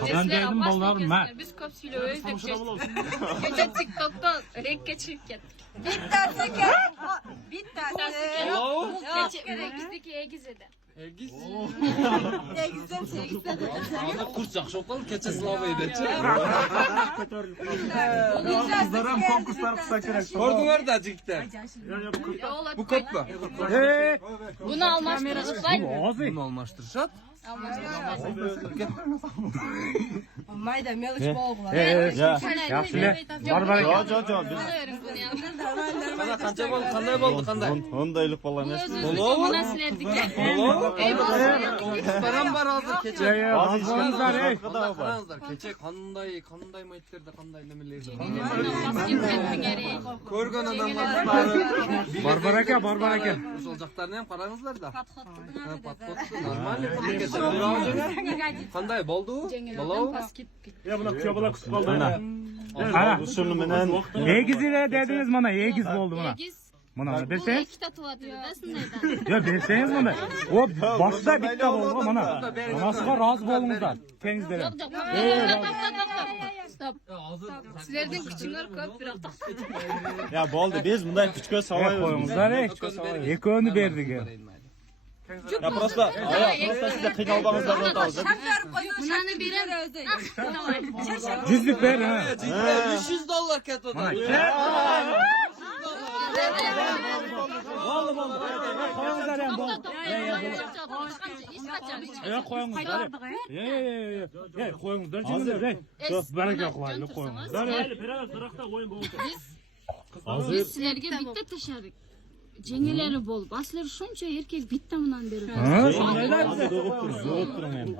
Kazandaydım ballarım mert. Biz köp söylüyoruz dep çeştik. Gece TikTok'ta renk geçirip kettik. Bittasi. Bizdeki Egiz edi. Kurs yaxshi o'qil, kecha slava edi-chi. Kızlar ham konkurslar qilsa kerak. Ko'rdinglar-da jigitlar. Bu ko'pmi? Buni almashtirib qo'y. Buni almashtirishadi. Mayda melish bog'lar. Yaxshilar. Bor ekan. Qancha bo'ldi? Qanday bo'ldi? Qanday? Ondaylik bola emas. Buni sizlarniki. Barambar hozir kecha. Hozirlar ey. Qarangizlar, kecha qanday maytlarda qanday nimalar. Ko'rgan odamlar Barbar aka. o'sha joqlarni ham qarangizlar-da. Normalniy kecha. Qanday bo'ldi? Balov? Ya bular kuya bola kutib qoldi. Qara, usulni bilan Egiz dedingiz mana, egiz bo'ldi mana. Mana bersangiz? Ikkita tuvatida shundaydan. Yo bersangiz mana. O boshda bitta bo'ldi mana. Manasiga rozi bo'lingizlar. Tengizlar. Stop. Sizlarning kuchinglar ko'p, biroq ya bo'ldi, biz bunday kuchga savoy qo'yingizlar. Ekoni berdik. Ya prosta sizga qiynalganingizlar o'tamiz. Bunani berib. 100lik ber ha. $500 ketdi. Bo'ldi. Qo'yingizlar ham bo'ldi. Ya qo'yingizlar. Ey qo'yingizlar jingizlar. Baraka qilaylik qo'yingizlar. Biz sizlarga bitta tashadik. Jengilari bo'lib, aslar shuncha erkak bitta bilan berib. Ha, shundaylar. Hozir o'qib turing.